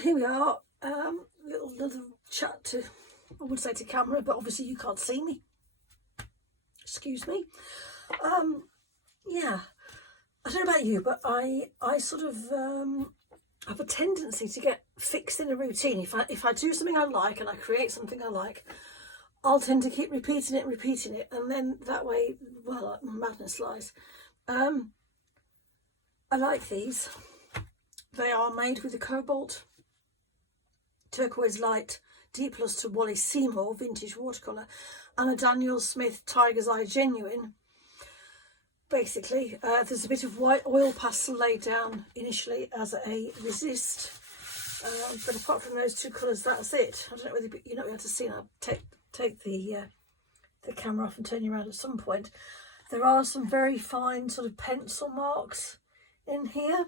here we are. Little chat to, I would say to camera, but obviously you can't see me. Excuse me. Yeah, I don't know about you, but I sort of have a tendency to get fixed in a routine. If I do something I like and I create something I like, I'll tend to keep repeating it, and then that way, well, madness lies. I like these. They are made with a cobalt turquoise light D+ to Wally Seymour vintage watercolour and a Daniel Smith Tiger's Eye genuine. Basically, there's a bit of white oil pastel laid down initially as a resist, but apart from those two colours, that's it. I don't know whether you're not able to see, and I'll take the camera off and turn you around at some point. There are some very fine sort of pencil marks in here,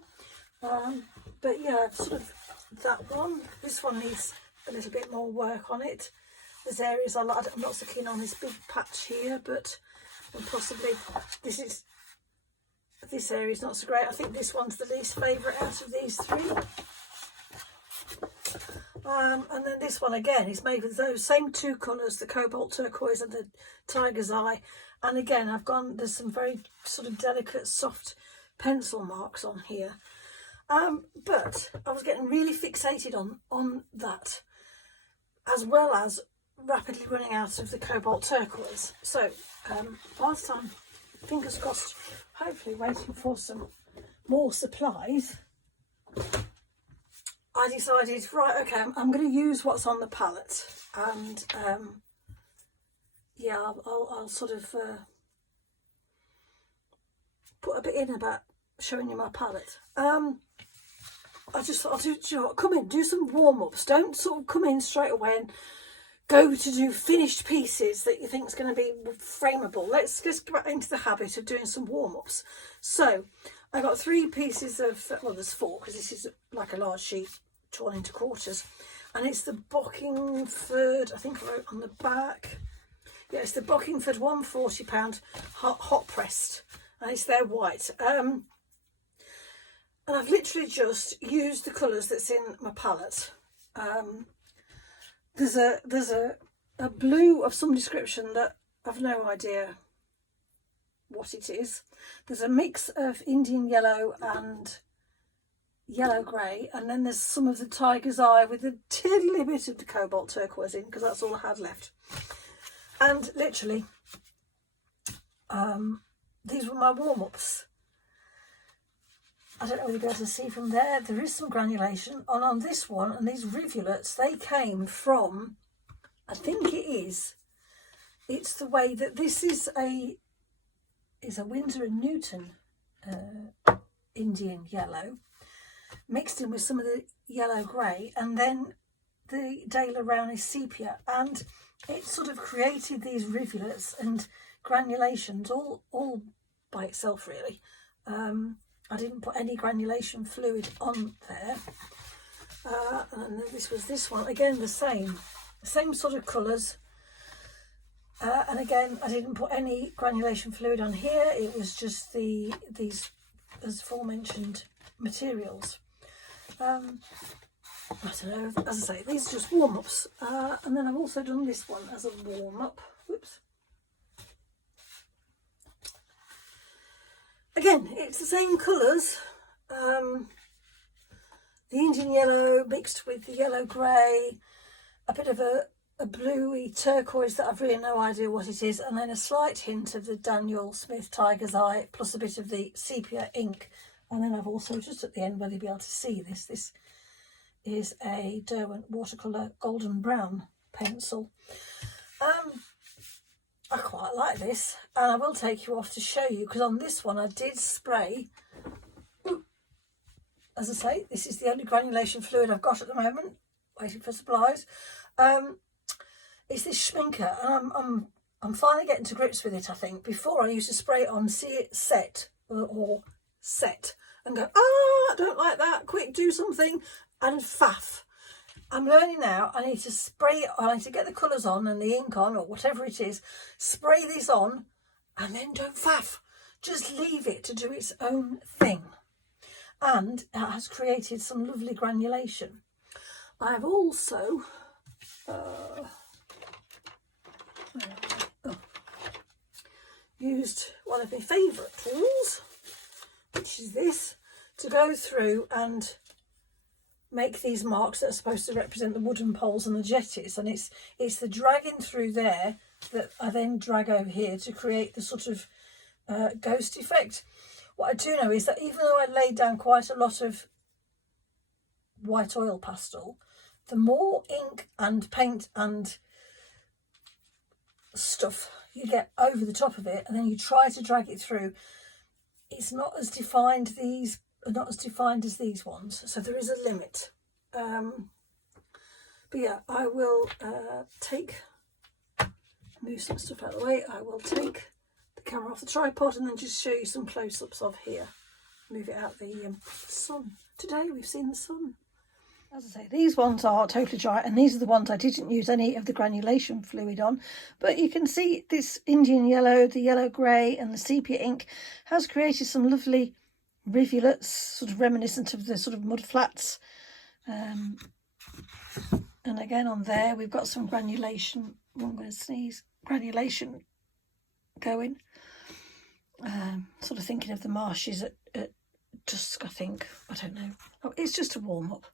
but yeah, sort of that one. This one needs a little bit more work on it. There's areas I'm not so keen on this big patch here, but and possibly this area is not so great. I think this one's the least favourite out of these three. And then this one again is made with those same two colours, the cobalt turquoise and the tiger's eye. And again, there's some very sort of delicate, soft pencil marks on here. But I was getting really fixated on that, as well as rapidly running out of the cobalt turquoise. So whilst I'm, fingers crossed, hopefully waiting for some more supplies, I decided, right, okay, I'm going to use what's on the palette, and yeah, I'll sort of put a bit in about showing you my palette. I just thought, come in, do some warm-ups. Don't sort of come in straight away and go to do finished pieces that you think is going to be frameable. Let's just get into the habit of doing some warm-ups. So I got 3 pieces of, well, there's 4 because this is like a large sheet torn into quarters, and it's the Bockingford, I think I wrote on the back, yeah, it's the Bockingford £140 hot pressed, and it's their white. And I've literally just used the colours that's in my palette. There's a blue of some description that I've no idea what it is. There's a mix of Indian yellow and yellow grey, and then there's some of the tiger's eye with a tiddly bit of the cobalt turquoise in, because that's all I had left. And literally, these were my warm-ups. I don't know whether you'll be able to see from there. There is some granulation on this one, and these rivulets, they came from, I think it's the way that this is a Winsor & Newton Indian yellow, mixed in with some of the yellow grey, and then the Daler Rown is sepia, and it sort of created these rivulets and granulations all by itself, really. I didn't put any granulation fluid on there. And this one, again, the same sort of colours. And again, I didn't put any granulation fluid on here. It was just these, as aforementioned, materials. I don't know, as I say, these are just warm-ups. And then I've also done this one as a warm-up. Whoops. Again, it's the same colours, the Indian yellow mixed with the yellow grey, a bit of a bluey turquoise that I've really no idea what it is, and then a slight hint of the Daniel Smith Tiger's Eye, plus a bit of the sepia ink. And then I've also, just at the end, whether you'll be able to see this is a Derwent watercolour golden brown pencil. I quite like this, and I will take you off to show you, because on this one I did spray, as I say, this is the only granulation fluid I've got at the moment, waiting for supplies. It's this Schminker, and I'm finally getting to grips with it, I think. Before I used to spray it on, see it set, or set, and go, I don't like that, quick, do something, and faff. I'm learning now, I need to spray it, I need to get the colours on and the ink on, or whatever it is, spray this on, and then don't faff. Just leave it to do its own thing. And it has created some lovely granulation. I've also used one of my favourite tools, which is this, to go through and make these marks that are supposed to represent the wooden poles and the jetties, and it's the dragging through there that I then drag over here to create the sort of ghost effect. What I do know is that even though I laid down quite a lot of white oil pastel, the more ink and paint and stuff you get over the top of it, and then you try to drag it through, it's not as defined. These are not as defined as these ones, so there is a limit. But yeah, I will move some stuff out of the way. I will take the camera off the tripod and then just show you some close-ups of here. Move it out the sun. Today we've seen the sun. As I say, these ones are totally dry, and these are the ones I didn't use any of the granulation fluid on. But you can see this Indian yellow, the yellow grey and the sepia ink has created some lovely rivulets, sort of reminiscent of the sort of mud flats. And again on there we've got some granulation. I'm going to sneeze. Granulation going. Sort of thinking of the marshes at dusk, I think. I don't know. Oh, it's just a warm up.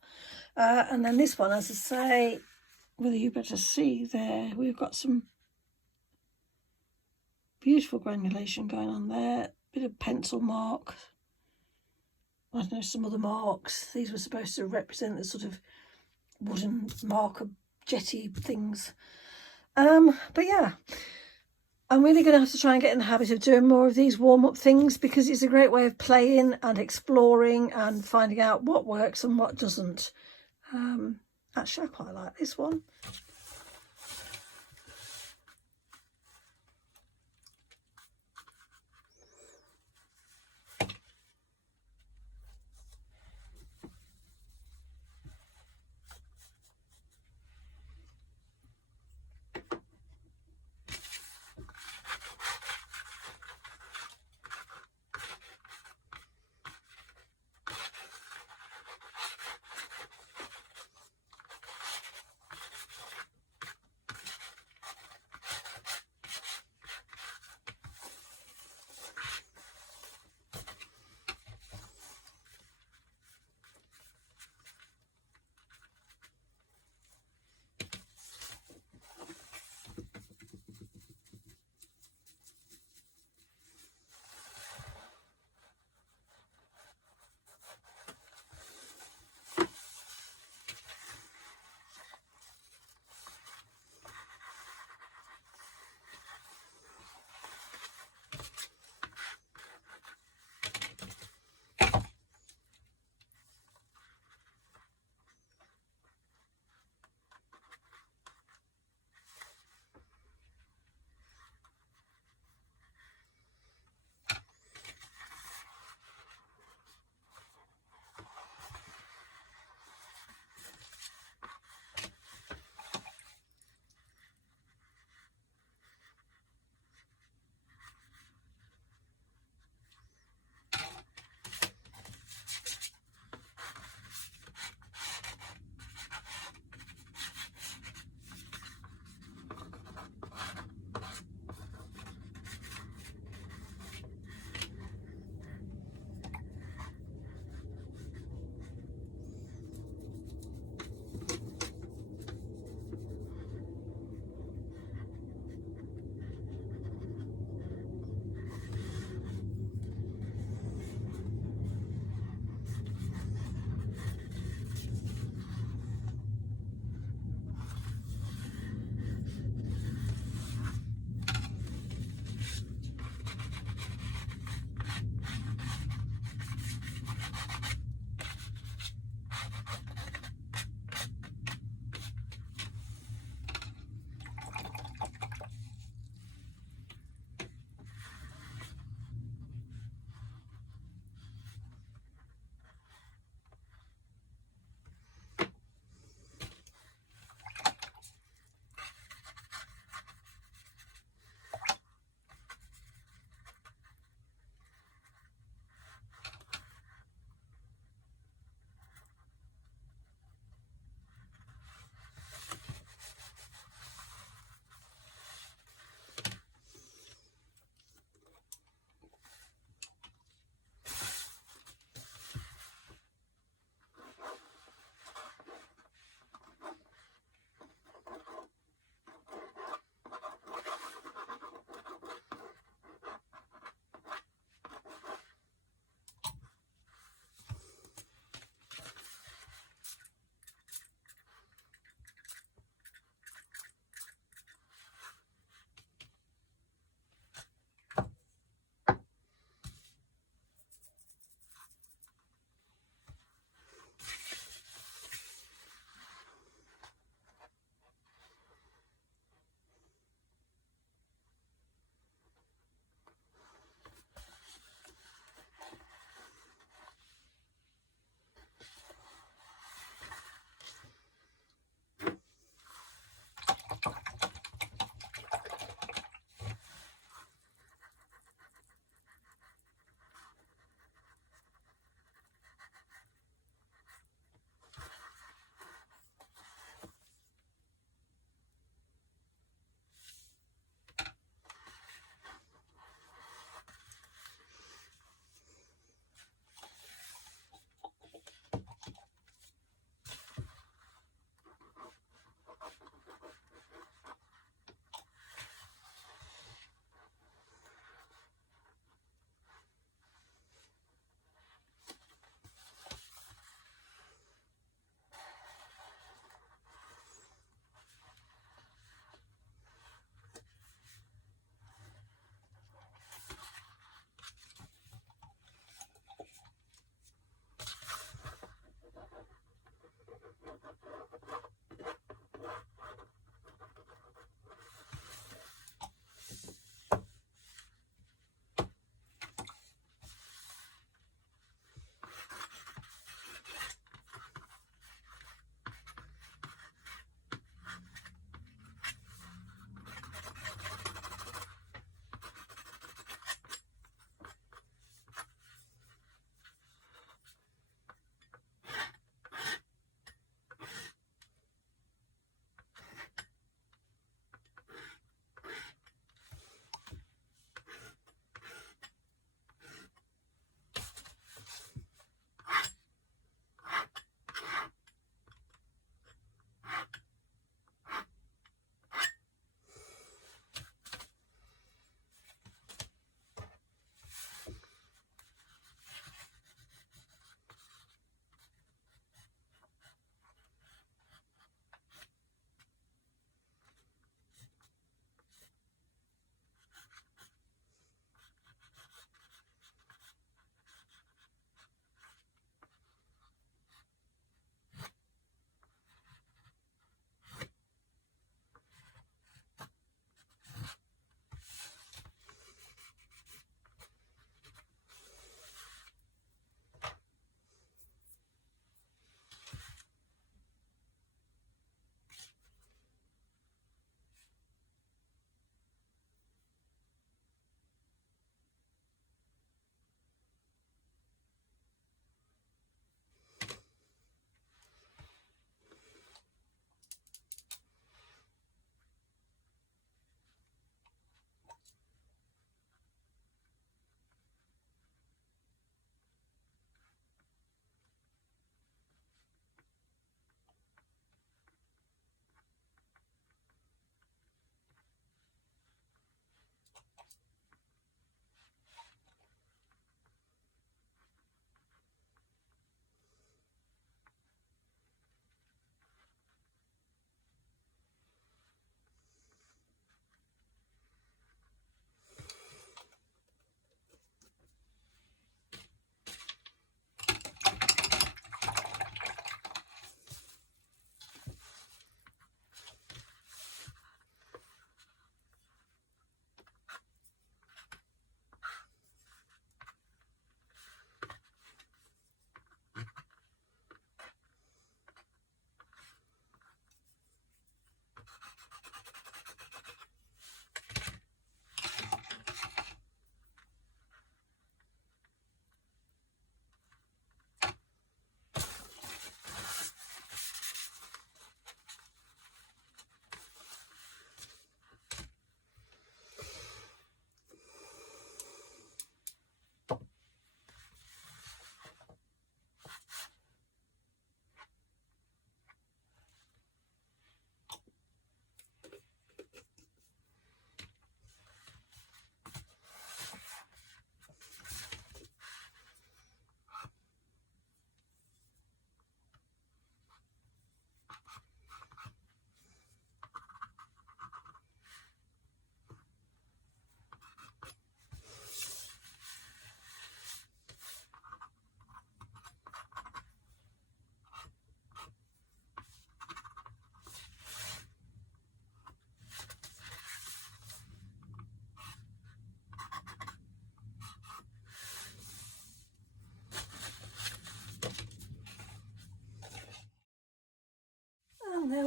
And then this one, as I say, whether you better see there, we've got some beautiful granulation going on there. Bit of pencil mark. I don't know, some other marks. These were supposed to represent the sort of wooden marker jetty things. But yeah, I'm really going to have to try and get in the habit of doing more of these warm-up things, because it's a great way of playing and exploring and finding out what works and what doesn't. Actually, I quite like this one.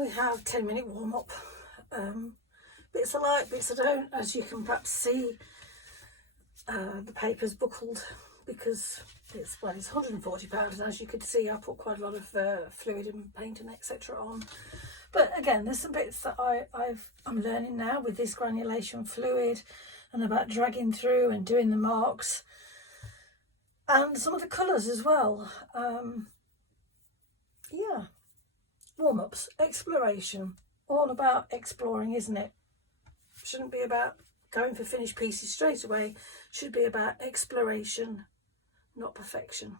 we have 10-minute warm-up. Bits I like, bits I don't. As you can perhaps see, the paper's buckled because it's £140, and as you could see I put quite a lot of fluid and paint and etc. on. But again, there's some bits that I'm learning now with this granulation fluid and about dragging through and doing the marks and some of the colours as well. Yeah, warm-ups, exploration, all about exploring, isn't it? Shouldn't be about going for finished pieces straight away, should be about exploration, not perfection.